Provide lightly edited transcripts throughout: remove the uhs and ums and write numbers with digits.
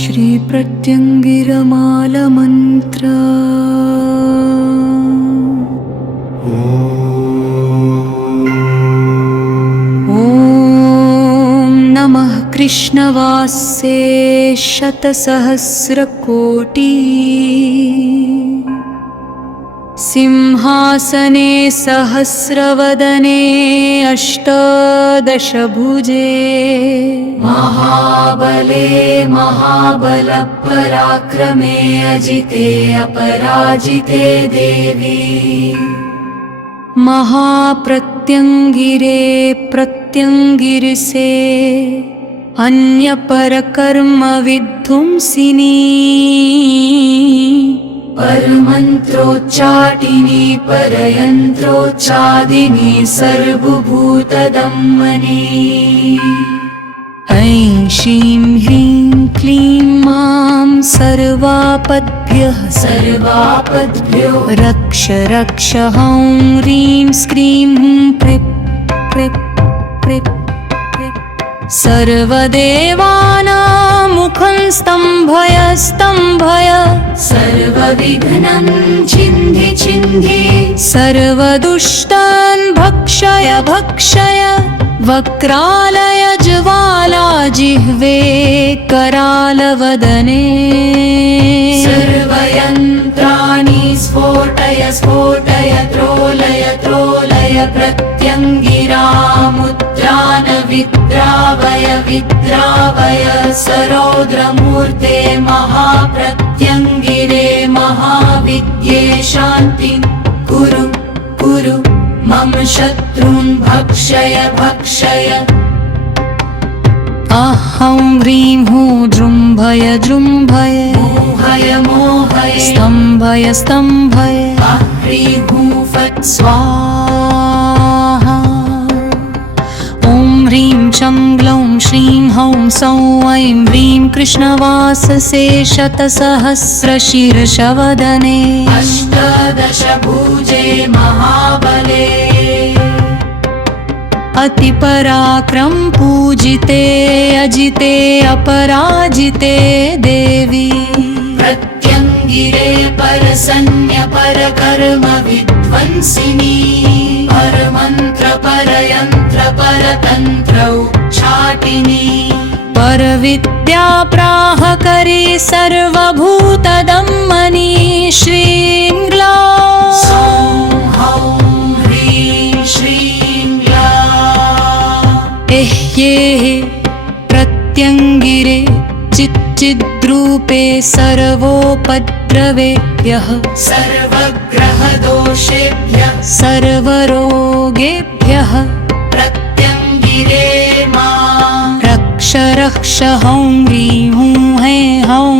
श्री प्रत्यङ्गिरमालमन्त्र। ॐ नमः कृष्णवास्ये शतसहस्रकोटि सिंहासने सहस्रवदने अष्टादशभुजे महाबले महाबलपराक्रमे अजिते अपराजिते देवी महाप्रत्यङ्गिरे प्रत्यङ्गिरसे अन्यपरकर्म विध्वंसिनी परमन्त्रोच्चाटिनी परयन्त्रोच्चादिनी सर्वभूतदम्मनी ऐं श्रीं ह्रीं क्लीं मां सर्वापद्भ्यो रक्ष रक्ष हौं ह्रीं श्रीं प्रीं प्रीं प्रीं सर्वदेवानां मुखं स्तम्भय सर्वविघ्नं छिन्धि सर्वदुष्टान् भक्षय वक्रालय ज्वाला जिह्वे करालवदने सर्वयन्त्राणि स्फोटय त्रोलय प्रत्यङ्गिरामुद्रान विद्रावय सरौद्रमूर्ते महाप्रत्यङ्गिरे महाविद्ये शान्तिं कुरु मम शत्रून् भक्षय अहं ह्रीं हूं जृम्भय मोहय स्तम्भय ह्रीं हूं फट् स्वाहा ॐ ह्रीं चं ग्लौं श्रीं हौं सौं ऐं ह्रीं कृष्णवाससे शतसहस्रशीर्षवदने अष्टादशभुजे महाबले अतिपराक्रम पूजिते अजिते अपराजिते देवी प्रत्यङ्गिरे परसन्य परकर्म विध्वंसिनी परमन्त्र परयन्त्र परतन्त्र उच्चाटिनी परविद्या प्राहकरी सर्वभूतदम्मनी श्रीं ग्लौं सौं हौं ह्रीं श्रीं एह्ये प्रत्यङ्गिरे चिद्रूपे सर्वोपद्रवेभ्यः सर्वग्रहदोषेभ्यः सर्वरोगेभ्यः प्रत्यङ्गिरे मां रक्ष हौं ह्रीं हूं हैं हौं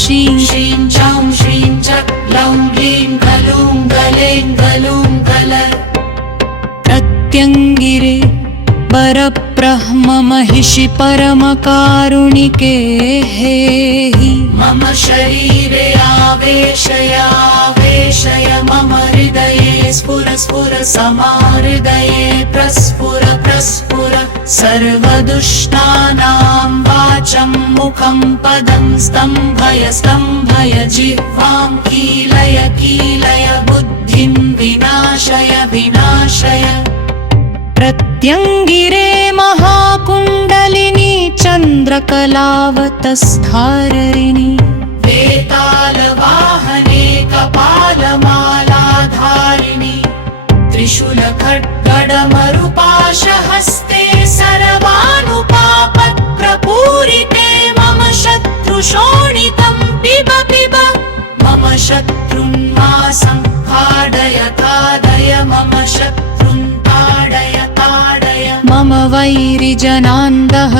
श्रीं चौं श्रीं च ग्लौं ग्लीं गलूं गलें गलूं गल प्रत्यङ्गिरे परब्रह्म महिषि परमकारुणिके मम शरीरे आवेशय मम हृदये स्फुर समाहृदये प्रस्फुर सर्वदुष्टानां वाचं मुखं पदं स्तम्भय जिह्वां कीलय बुद्धिं विनाशय प्रत्यङ्गिरे महाकुण्डलिनी चन्द्रकलावतस्थारिणी वेतालवाहने कपालमालाधारिणी त्रिशूलखड्गमरुपाशहस्ते सर्वानुपापत्प्रपूरिते मम शत्रुशोणितं पिब मम शत्रुन्मासं खाडय मम शत्रुन् ताडय मम वैरिजनान् दह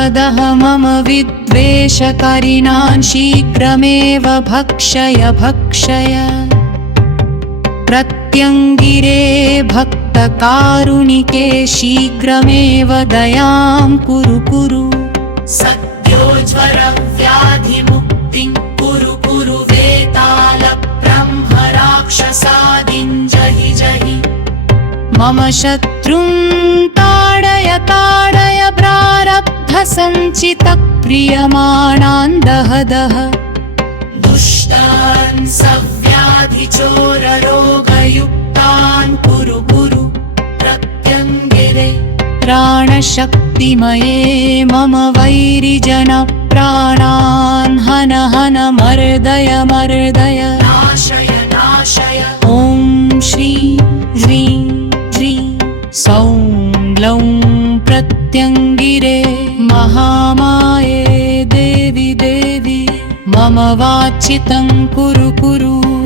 मम विद्वेषकारिणान् शीघ्रमेव भक्षय प्रत्यङ्गिरे भक्तकारुणिके शीघ्रमेव दयां कुरु सद्योज्वरव्याधिमुक्तिं कुरु वेतालब्रह्मराक्षसादिं जहि मम शत्रुं ताडय सञ्चितक्रियमाणान् दह दह दुष्टान् सव्याधिचोररोगयुक्तान् कुरु कुरु प्रत्यङ्गिरे प्राणशक्तिमये मम वैरिजन प्राणान् हन हन मर्दय मर्दय नाशय नाशय ॐ श्रीं ह्रीं श्रीं सौं ग्लौं प्रत्यङ्गिरे महामाये देवी देवी मम वाचितं कुरु कुरु।